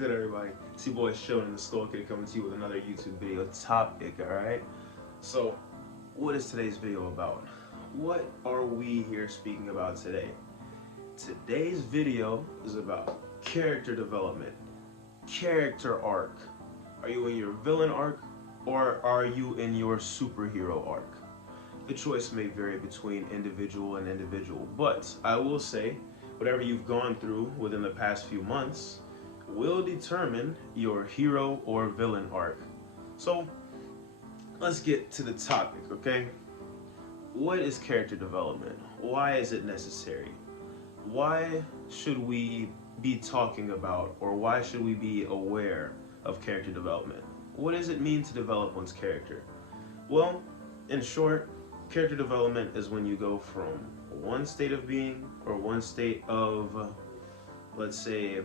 good, everybody? It's your boy Sheldon, the Skull Kid, coming to you with another YouTube video topic, alright? So, what is today's video about? What are we here speaking about today? Today's video is about character development, character arc. Are you in your villain arc, or are you in your superhero arc? The choice may vary between individual and individual, but I will say, whatever you've gone through within the past few months will determine your hero or villain arc. So let's get to the topic, okay? What is character development? Why is it necessary? Why should we be talking about, or why should we be aware of character development? What does it mean to develop one's character? Well, in short, character development is when you go from one state of being or one state of, let's say,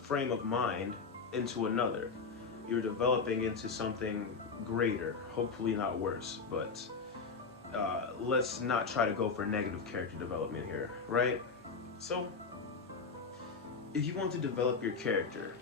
frame of mind into another. You're developing into something greater, hopefully not worse, but let's not try to go for negative character development here, right? So, if you want to develop your character,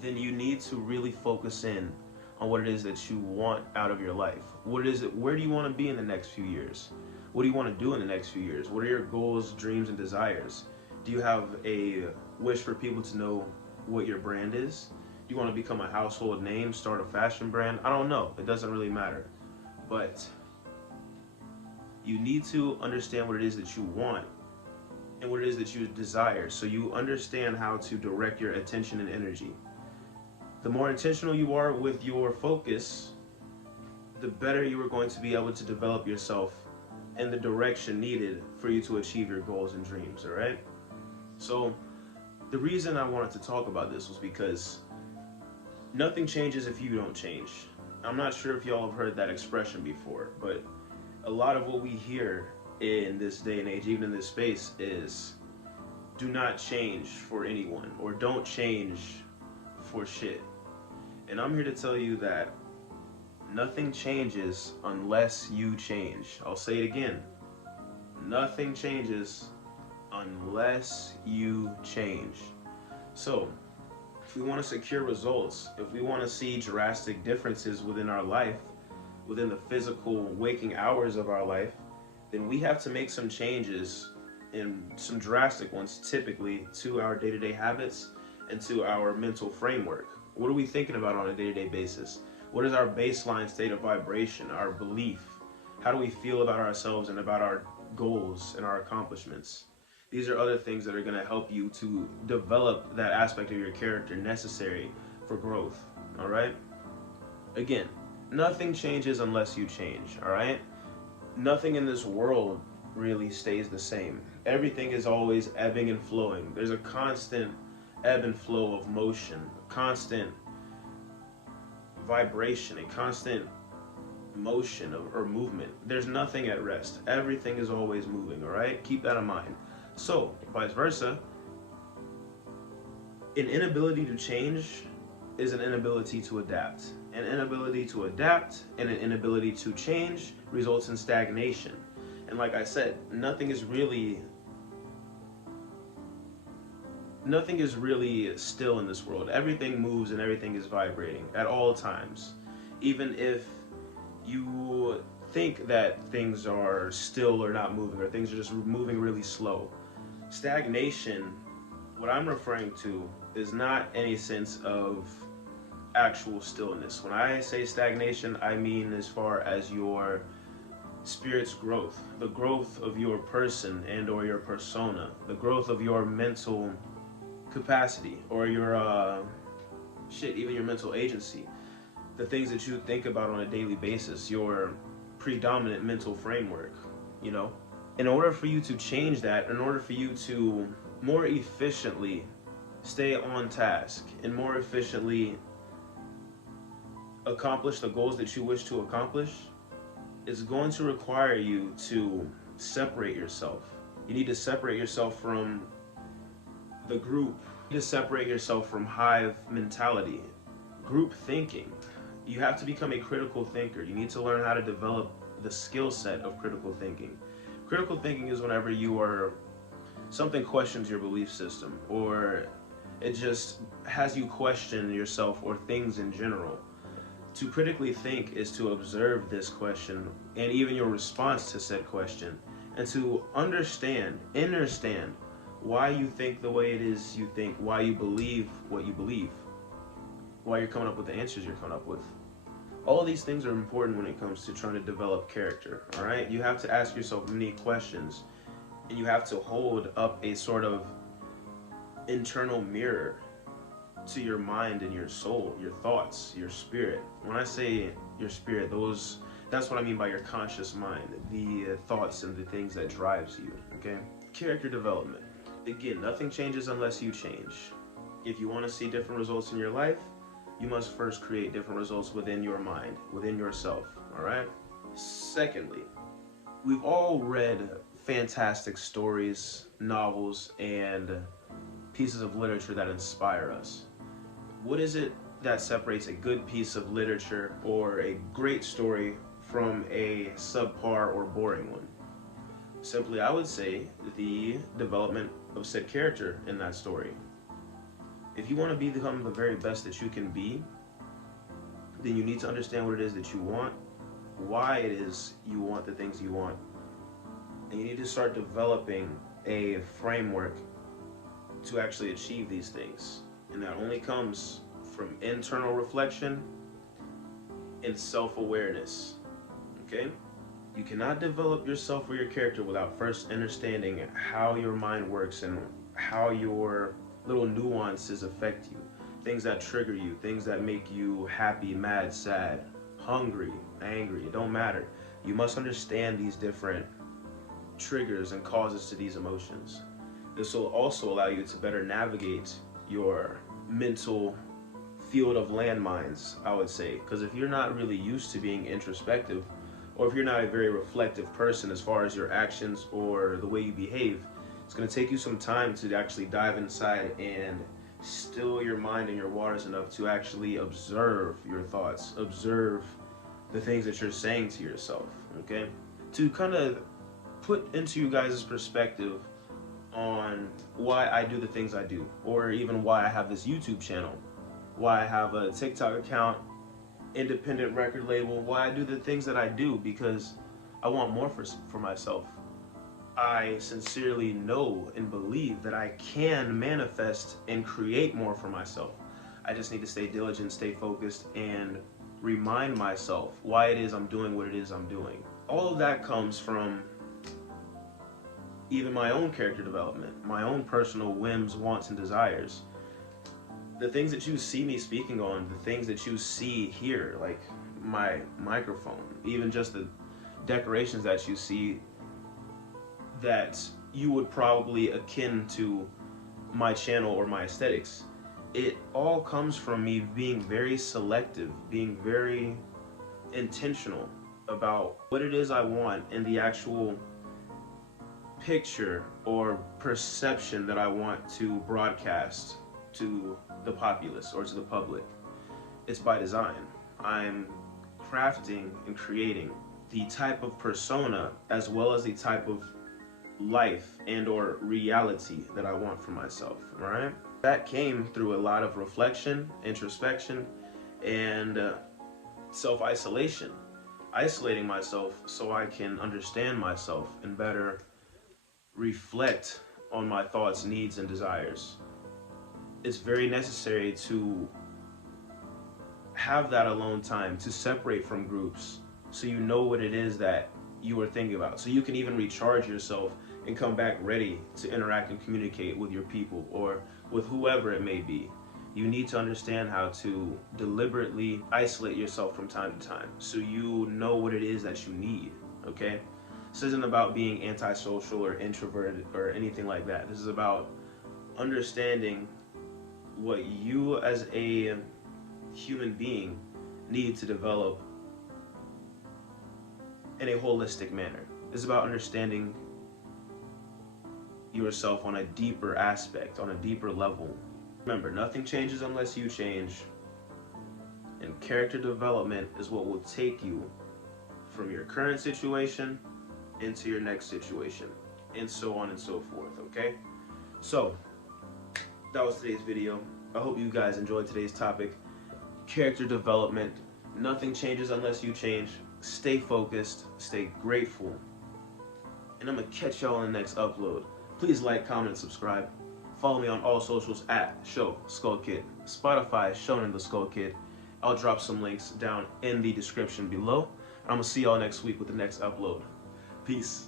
then you need to really focus in on what it is that you want out of your life. What is it? Where do you want to be in the next few years? What do you want to do in the next few years? What are your goals, dreams, and desires? Do you have a wish for people to know what your brand is? Do you want to become a household name, start a fashion brand? I don't know. It doesn't really matter. But you need to understand what it is that you want and what it is that you desire, so you understand how to direct your attention and energy. The more intentional you are with your focus, the better you are going to be able to develop yourself in the direction needed for you to achieve your goals and dreams, all right? So the reason I wanted to talk about this was because nothing changes if you don't change. I'm not sure if y'all have heard that expression before, but a lot of what we hear in this day and age, even in this space, is do not change for anyone, or don't change for shit. And I'm here to tell you that nothing changes unless you change. I'll say it again. Nothing changes unless you change. So, if we want to secure results, if we want to see drastic differences within our life, within the physical waking hours of our life, then we have to make some changes, and some drastic ones typically, to our day-to-day habits and to our mental framework. What are we thinking about on a day-to-day basis? What is our baseline state of vibration, our belief? How do we feel about ourselves and about our goals and our accomplishments? These are other things that are going to help you to develop that aspect of your character necessary for growth, all right? Again, nothing changes unless you change, all right? Nothing in this world really stays the same. Everything is always ebbing and flowing. There's a constant ebb and flow of motion, constant vibration, a constant motion or movement. There's nothing at rest. Everything is always moving, all right? Keep that in mind. So, vice versa, an inability to change is an inability to adapt. An inability to adapt and an inability to change results in stagnation. And like I said, nothing is really still in this world. Everything moves and everything is vibrating at all times. Even if you think that things are still or not moving, or things are just moving really slow. Stagnation, what I'm referring to, is not any sense of actual stillness. When I say stagnation, I mean as far as your spirit's growth, the growth of your person and or your persona, the growth of your mental capacity, or your even your mental agency, the things that you think about on a daily basis, your predominant mental framework, you know. In order for you to change that, in order for you to more efficiently stay on task and more efficiently accomplish the goals that you wish to accomplish, it's going to require you to separate yourself. You need to separate yourself from the group. You need to separate yourself from hive mentality, group thinking. You have to become a critical thinker. You need to learn how to develop the skill set of critical thinking. Critical thinking is whenever something questions your belief system, or It just has you question yourself or things in general. To critically think is to observe this question and even your response to said question, and to understand why you think the way it is you think, why you believe what you believe, why you're coming up with the answers you're coming up with. All of these things are important when it comes to trying to develop character, all right? You have to ask yourself many questions, and you have to hold up a sort of internal mirror to your mind and your soul, your thoughts, your spirit. When I say your spirit, that's what I mean by your conscious mind, the thoughts and the things that drives you, okay? Character development. Again, nothing changes unless you change. If you want to see different results in your life, you must first create different results within your mind, within yourself, all right? Secondly, we've all read fantastic stories, novels, and pieces of literature that inspire us. What is it that separates a good piece of literature or a great story from a subpar or boring one? Simply, I would say the development of said character in that story. If you want to become the very best that you can be, then you need to understand what it is that you want, why it is you want the things you want, and you need to start developing a framework to actually achieve these things. And that only comes from internal reflection and self-awareness, okay? You cannot develop yourself or your character without first understanding how your mind works and how your little nuances affect you. Things that trigger you, things that make you happy, mad, sad, hungry, angry, it don't matter. You must understand these different triggers and causes to these emotions. This will also allow you to better navigate your mental field of landmines, I would say. Because if you're not really used to being introspective, or if you're not a very reflective person as far as your actions or the way you behave, it's going to take you some time to actually dive inside and still your mind and your waters enough to actually observe your thoughts, observe the things that you're saying to yourself, okay? To kind of put into you guys' perspective on why I do the things I do, or even why I have this YouTube channel, why I have a TikTok account, independent record label, why I do the things that I do, because I want more for myself. I sincerely know and believe that I can manifest and create more for myself. I just need to stay diligent, stay focused, and remind myself why it is I'm doing what it is I'm doing. All of that comes from even my own character development, my own personal whims, wants, and desires. The things that you see me speaking on, the things that you see here, like my microphone, even just the decorations that you see that you would probably akin to my channel or my aesthetics, it all comes from me being very selective, being very intentional about what it is I want and the actual picture or perception that I want to broadcast to the populace or to the public. It's by design. I'm crafting and creating the type of persona as well as the type of life and or reality that I want for myself, all right? That came through a lot of reflection, introspection, and self-isolation. Isolating myself so I can understand myself and better reflect on my thoughts, needs, and desires. It's very necessary to have that alone time, to separate from groups, so you know what it is that you are thinking about, so you can even recharge yourself and come back ready to interact and communicate with your people or with whoever it may be. You need to understand how to deliberately isolate yourself from time to time so you know what it is that you need, okay? This isn't about being antisocial or introverted or anything like that. This is about understanding what you as a human being need to develop in a holistic manner. It's about understanding yourself on a deeper aspect, on a deeper level. Remember, nothing changes unless you change, and character development is what will take you from your current situation into your next situation, and so on and so forth, okay? So, that was today's video. I hope you guys enjoyed today's topic. Character development. Nothing changes unless you change. Stay focused, stay grateful. And I'm going to catch y'all in the next upload. Please like, comment, and subscribe. Follow me on all socials at Show Skull Kid. Spotify is Shonen the Skull Kid. I'll drop some links down in the description below. And I'm going to see y'all next week with the next upload. Peace.